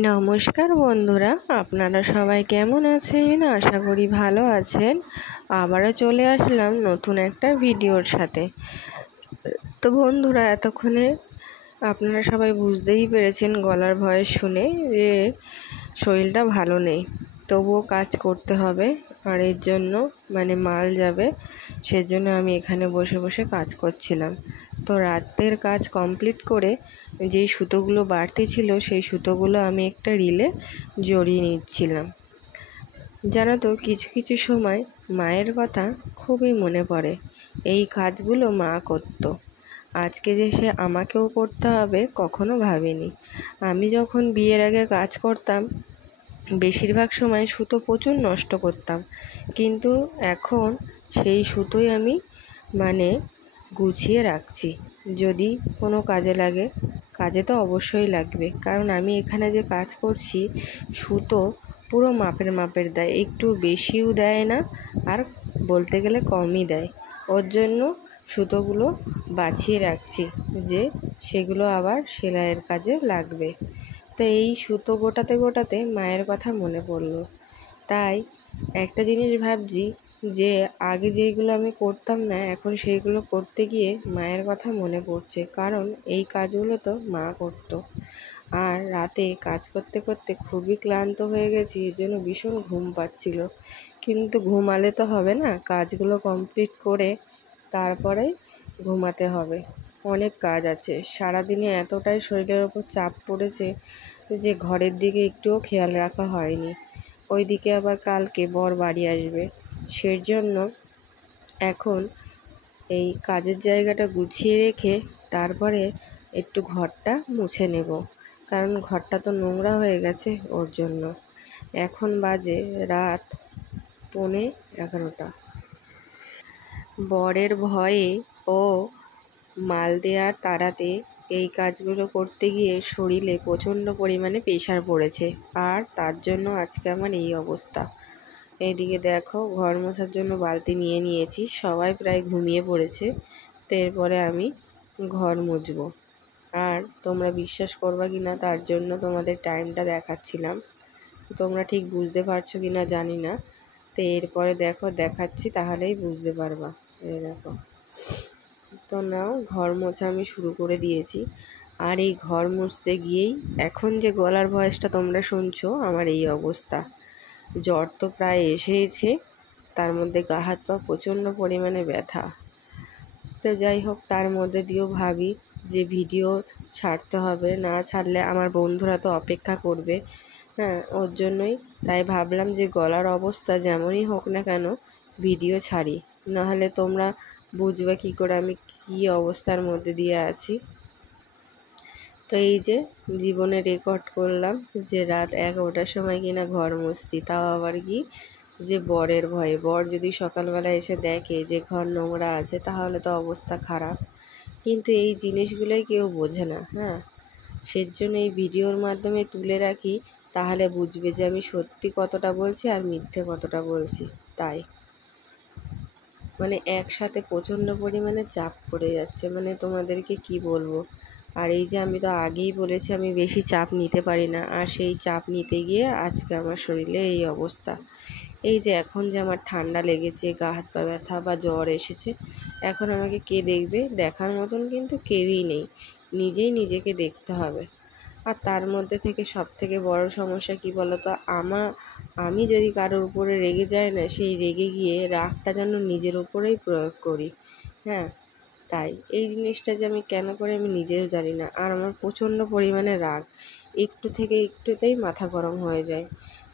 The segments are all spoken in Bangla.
নমস্কার বন্ধুরা, আপনারা সবাই কেমন আছেন? আশা করি ভালো আছেন। আবারও চলে আসলাম নতুন একটা ভিডিওর সাথে। তো বন্ধুরা, এতক্ষণে আপনারা সবাই বুঝতেই পেরেছেন গলার ভয়েস শুনে যে শরীরটা ভালো নেই, তবুও কাজ করতে হবে। আর এর জন্য মাল যাবে, সেজন্য আমি এখানে বসে বসে কাজ করছিলাম। তো রাতের কাজ কমপ্লিট করে যেই সুতোগুলো বাড়তি ছিল সেই সুতোগুলো আমি একটা রিলে জড়িয়ে নিচ্ছিলাম। জানো তো, কিছু কিছু সময় মায়ের কথা খুবই মনে পড়ে। এই কাজগুলো মা করতো, আজকে যে সে আমাকেও করতে হবে কখনো ভাবিনি। আমি যখন বিয়ের আগে কাজ করতাম বেশিরভাগ সময় সুতো প্রচুর নষ্ট করতাম, কিন্তু এখন সেই সুতোই আমি গুছিয়ে রাখছি। যদি কোনো কাজে লাগে, কাজে তো অবশ্যই লাগবে, কারণ আমি এখানে যে কাজ করছি সুতো পুরো মাপের দেয়, একটু বেশিও দেয় না আর বলতে গেলে কমই দেয়। ওর জন্য সুতোগুলো বাছিয়ে রাখছি যে সেগুলো আবার সেলাইয়ের কাজে লাগবে। তো এই সুতো গোটাতে গোটাতে মায়ের কথা মনে পড়লো। তাই একটা জিনিস ভাবছি যে আগে যেইগুলো আমি করতাম না, এখন সেইগুলো করতে গিয়ে মায়ের কথা মনে পড়ছে, কারণ এই কাজগুলো তো মা করতো। আর রাতে কাজ করতে করতে খুবই ক্লান্ত হয়ে গেছি, এর জন্য ভীষণ ঘুম পাচ্ছিল। কিন্তু ঘুমালে তো হবে না, কাজগুলো কমপ্লিট করে তারপরে ঘুমাতে হবে। অনেক কাজ আছে, সারাদিনে এতটাই শরীরের ওপর চাপ পড়েছে যে ঘরের দিকে একটুও খেয়াল রাখা হয়নি। ওইদিকে আবার কালকে বর বাড়ি আসবে, সেজন্য এখন এই কাজের জায়গাটা গুছিয়ে রেখে তারপরে একটু ঘরটা মুছে নেব, কারণ ঘরটা তো নোংরা হয়ে গেছে। ওর জন্য এখন বাজে রাত 11:45। বরের ভয়ে ও মাল দেওয়ার তাড়াতে এই কাজগুলো করতে গিয়ে শরীরে প্রচণ্ড পরিমাণে প্রেশার পড়েছে, আর তার জন্য আজকে আমার এই অবস্থা। এইদিকে দেখো, ঘর মোছার জন্য বালতি নিয়ে নিয়েছি, সবাই প্রায় ঘুমিয়ে পড়েছে। তো এরপরে আমি ঘর মুছবো। আর তোমরা বিশ্বাস করবা কি না, তার জন্য তোমাদের টাইমটা দেখাচ্ছিলাম। তোমরা ঠিক বুঝতে পারছো কি না জানি না। তো এরপরে দেখো, দেখাচ্ছি, তাহলেই বুঝতে পারবা। এই দেখো, তো নাও, ঘর মোছা আমি শুরু করে দিয়েছি। আর এই ঘর মুছতে গিয়েই এখন যে গলার ভয়েসটা তোমরা শুনছো, আমার এই অবস্থা। জ্বর তো প্রায় এসেছে, তার মধ্যে গা হাত পা প্রচণ্ড পরিমাণে ব্যথা। তো যাই হোক, তার মধ্যে দিয়েও ভাবি যে ভিডিও ছাড়তে হবে, না ছাড়লে আমার বন্ধুরা তো অপেক্ষা করবে। হ্যাঁ, ওর জন্যই তাই ভাবলাম যে গলার অবস্থা যেমনই হোক না কেন ভিডিও ছাড়ি, নাহলে তোমরা বুঝবে কী করে আমি কী অবস্থার মধ্যে দিয়ে আছি। তো এই যে জীবনে রেকর্ড করলাম যে রাত 11টার সময় কিনা ঘর মুছছি, তাও আবার কি যে বরের ভয়ে। বর যদি সকালবেলা এসে দেখে যে ঘর নোংরা আছে তাহলে তো অবস্থা খারাপ, কিন্তু এই জিনিসগুলোই কেউ বোঝে না। হ্যাঁ, সেজন্য এই ভিডিওর মাধ্যমে তুলে রাখি, তাহলে বুঝবে যে আমি সত্যি কতটা বলছি আর মিথ্যে কতটা বলছি। তাই একসাথে প্রচণ্ড পরিমাণে চাপ পড়ে যাচ্ছে, তোমাদেরকে কি বলবো। আর এই যে আমি তো আগেই বলেছি আমি বেশি চাপ নিতে পারি না, আর সেই চাপ নিতে গিয়ে আজকে আমার শরীরে এই অবস্থা। এই যে এখন যে আমার ঠান্ডা লেগেছে, গা হাত পা ব্যথা বা জ্বর এসেছে, এখন আমাকে কে দেখবে? দেখার মতন কিন্তু কেউই নেই, নিজেই নিজেকে দেখতে হবে। আর তার মধ্যে থেকে সবথেকে বড় সমস্যা কী বলো তো, আমি যদি কারোর উপরে রেগে যাই না, সেই রেগে গিয়ে রাগটা যেন নিজের উপরেই প্রয়োগ করি। হ্যাঁ, তাই এই জিনিসটা যে আমি কেন করি আমি নিজেও জানি না। আর আমার প্রচণ্ড পরিমাণে রাগ, একটু থেকে একটুতেই মাথা গরম হয়ে যায়।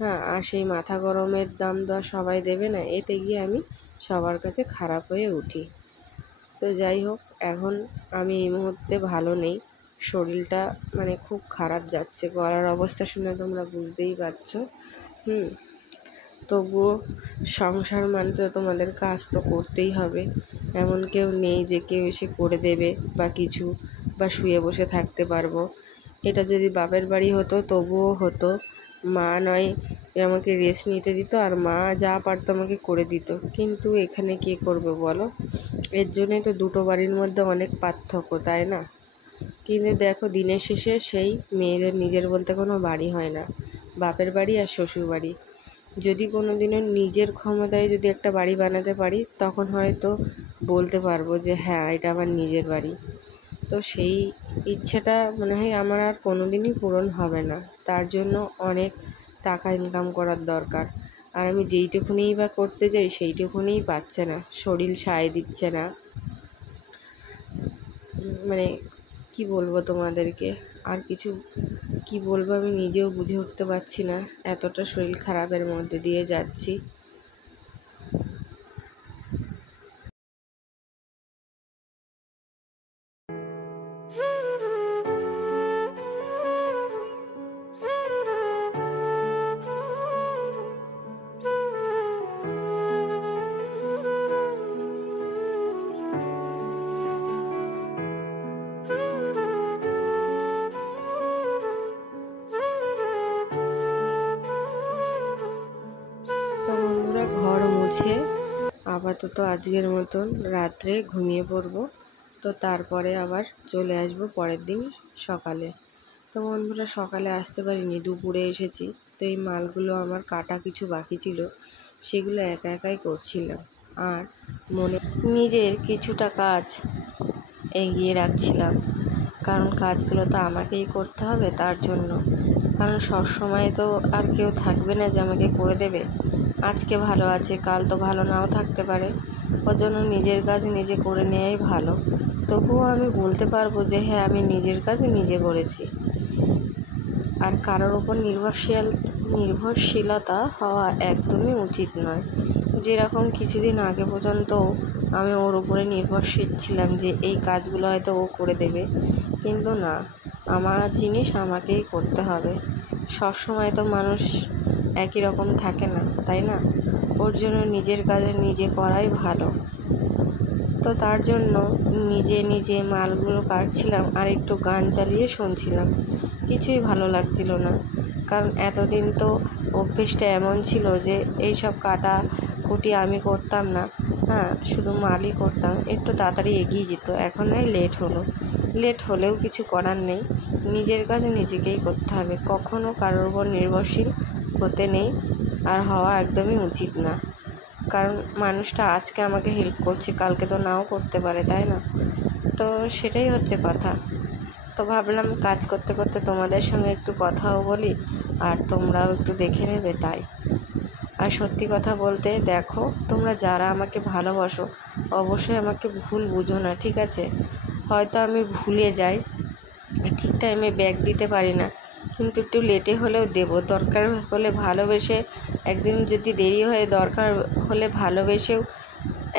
হ্যাঁ, আর সেই মাথা গরমের দাম তো আর সবাই দেবে না, এতে গিয়ে আমি সবার কাছে খারাপ হয়ে উঠি। তো যাই হোক, এখন আমি এই মুহূর্তে ভালো নেই, শরীরটা খুব খারাপ যাচ্ছে। গলার অবস্থা শুনে তোমরা বুঝতেই পারছো। তবুও সংসার তো তোমাদের কাজ তো করতেই হবে, এমন কেউ নেই যে কেউ এসে করে দেবে বা কিছু, বা শুয়ে বসে থাকতে পারবো। এটা যদি বাপের বাড়ি হতো তবুও হতো, মা নয় আমাকে রেস্ট নিতে দিত, আর মা যা পারতো আমাকে করে দিত। কিন্তু এখানে কে করবে বলো? এর জন্যই তো দুটো বাড়ির মধ্যে অনেক পার্থক্য, তাই না? কিন্তু দেখো দিনের শেষে সেই মেয়েদের নিজের বলতে কোনো বাড়ি হয় না, বাপের বাড়ি আর শ্বশুর বাড়ি। যদি কোনো দিনও নিজের ক্ষমতায় যদি একটা বাড়ি বানাতে পারি তখন হয়তো বলতে পারবো যে হ্যাঁ এটা আমার নিজের বাড়ি। তো সেই ইচ্ছেটা মনে হয় আমার আর কোনো দিনই পূরণ হবে না। তার জন্য অনেক টাকা ইনকাম করার দরকার, আর আমি যেইটুকুনিই বা করতে যাই সেইটুকুনিই পাচ্ছে না, শরীর সায় দিচ্ছে না। মানে কি বলবো তোমাদেরকে, আর কিছু কি বলবো আমি নিজেও বুঝে উঠতে পারছি না, এতটা শরীর খারাপের মধ্যে দিয়ে যাচ্ছি। তো বন্ধুরা, ঘর মুছে আপাতত আজকের মতন রাত্রে ঘুমিয়ে পড়বো। তো তারপরে আবার চলে আসবো পরের দিন সকালে। তো বন্ধুরা, সকালে আসতে পারিনি, দুপুরে এসেছি। তো এই মালগুলো আমার কাটা কিছু বাকি ছিল, সেগুলো একা একাই করছিলাম, আর মনে নিজের কিছুটা কাজ এগিয়ে রাখছিলাম, কারণ কাজগুলো তো আমাকেই করতে হবে। তার জন্য, কারণ সব সময় তো আর কেউ থাকবে না যে আমাকে করে দেবে। আজকে ভালো আছে, কাল তো ভালো নাও থাকতে পারে। ওর জন্য নিজের কাজ নিজে করে নেওয়াই ভালো। তবুও আমি বলতে পারবো যে হ্যাঁ আমি নিজের কাজ নিজে করেছি, আর কারোর ওপর নির্ভরশীলতা হওয়া একদমই উচিত নয়। যেরকম কিছুদিন আগে পর্যন্ত আমি ওর উপরে নির্ভরশীল ছিলাম যে এই কাজগুলো হয়তো ও করে দেবে, কিন্তু না, আমার জিনিস আমাকেই করতে হবে। সব সময় তো মানুষ একই রকম থাকে না, তাই না? ওর জন্য নিজের কাজ নিজে করাই ভালো। তো তার জন্য নিজে মালগুলো কাটছিলাম আর একটু গান চালিয়ে শুনছিলাম। কিছুই ভালো লাগছিল না, কারণ এতদিন তো অভ্যেসটা এমন ছিল যে এইসব কাটাকুটি আমি করতাম না, হ্যাঁ শুধু মালই করতাম, একটু তাড়াতাড়ি এগিয়ে যেত। এখন নয় লেট হলেও কিছু করার নেই, নিজের কাজ নিজেকেই করতে হবে। কখনো কারোর উপর নির্ভরশীল হতে নেই, আর হওয়া একদমই উচিত না। কারণ মানুষটা আজকে আমাকে হেল্প করছে, কালকে তো নাও করতে পারে, তাই না? তো সেটাই হচ্ছে কথা। তো ভাবলাম কাজ করতে করতে তোমাদের সঙ্গে একটু কথাও বলি, আর তোমরাও একটু দেখে নেবে তাই। আর সত্যি কথা বলতে দেখো, তোমরা যারা আমাকে ভালোবাসো অবশ্যই আমাকে ভুল বুঝো না, ঠিক আছে? হয়তো আমি ভুলে যাই, ঠিক টাইমে ব্যাগ দিতে পারি না, কিন্তু একটু লেটে হলেও দেবো। দরকার হলে ভালোবেসে, একদিন যদি দেরি হয়ে দরকার হলে ভালোবেসেও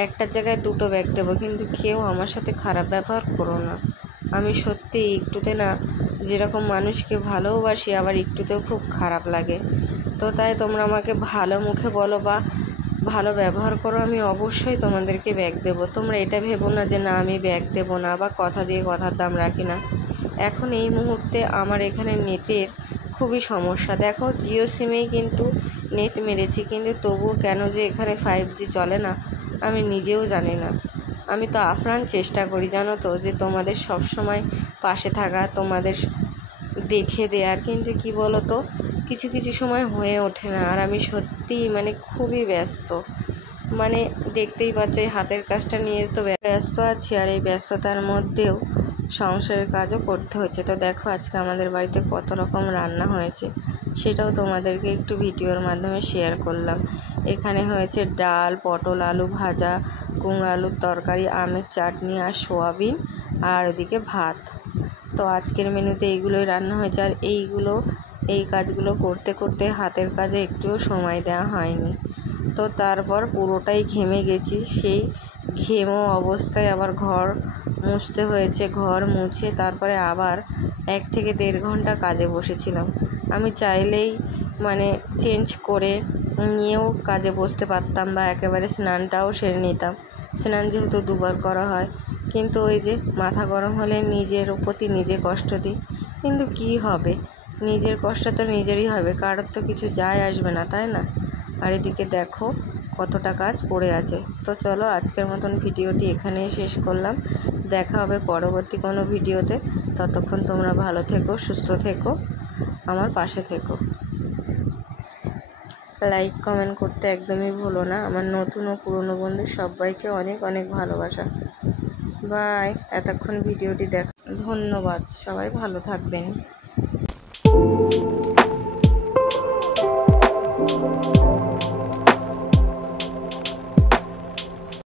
একটা জায়গায় দুটো ব্যাগ দেবো, কিন্তু কেউ আমার সাথে খারাপ ব্যবহার করো না। আমি সত্যি একটুতে না, যেরকম মানুষকে ভালোবাসি আবার একটুতেও খুব খারাপ লাগে। তো তাই তোমরা আমাকে ভালো মুখে বলো বা ভালো ব্যবহার করো, আমি অবশ্যই তোমাদেরকে ব্যাগ দেবো। তোমরা এটা ভেবো না যে না আমি ব্যাগ দেবো না, বা কথা দিয়ে কথার দাম রাখি না। এখন এই মুহূর্তে আমার এখানে নেটের খুবই সমস্যা। দেখো জিও সিমেই কিন্তু নেট মেরেছি, কিন্তু তবুও কেন যে এখানে 5G চলে না আমি নিজেও জানি না। আমি তো আপ্রাণ চেষ্টা করি জানো তো, যে তোমাদের সব সময় পাশে থাকা, তোমাদের দেখে দেওয়ার, কিন্তু কি বলো তো, কিছু কিছু সময় হয়ে ওঠে না। আর আমি সত্যিই মানে খুবই ব্যস্ত, মানে দেখতেই পাচ্ছ এই হাতের কাজটা নিয়ে তো ব্যস্ত আছি, আর এই ব্যস্ততার মধ্যেও সংসারের কাজও করতে হচ্ছে। তো দেখো আজকে আমাদের বাড়িতে কত রকম রান্না হয়েছে, সেটাও তোমাদেরকে একটু ভিডিওর মাধ্যমে শেয়ার করলাম। এখানে হয়েছে ডাল, পটল আলু ভাজা, কুমড়ো আলুর তরকারি, আমের চাটনি, আর সোয়াবিন, আর ওদিকে ভাত। তো আজকের মেনুতে এইগুলোই রান্না হয়েছে। আর এই কাজগুলো করতে করতে হাতের কাজে একটুও সময় দেওয়া হয়নি। তো তারপর পুরোটাই ঘেমে গেছি, সেই ঘেমো অবস্থায় আবার ঘর মুছতে হয়েছে। ঘর মুছে তারপরে আবার 1 থেকে 1.5 ঘন্টা কাজে বসেছিলাম। আমি চাইলেই মানে চেঞ্জ করে নিয়েও কাজে বসতে পারতাম, বা একেবারে স্নানটাও সেরে নিতাম। স্নান যেহেতু 2বার করা হয়, কিন্তু ওই যে মাথা গরম হলে নিজের প্রতি নিজে কষ্ট দিই। কিন্তু কি হবে, নিজের কষ্ট তো নিজেরই হবে, কারোর তো কিছু যায় আসবে না, তাই না? আর এদিকে দেখো কতটা কাজ পড়ে আছে। তো চলো আজকের মতন ভিডিওটি এখানেই শেষ করলাম। দেখা হবে পরবর্তী কোনো ভিডিওতে। ততক্ষণ তোমরা ভালো থেকো, সুস্থ থেকো, আমার পাশে থেকো। লাইক কমেন্ট করতে একদমই ভুলো না। আমার নতুন ও পুরনো বন্ধু সবাইকে অনেক অনেক ভালোবাসা। বাই। এতক্ষণ ভিডিওটি ধন্যবাদ। সবাই ভালো থাকবেন।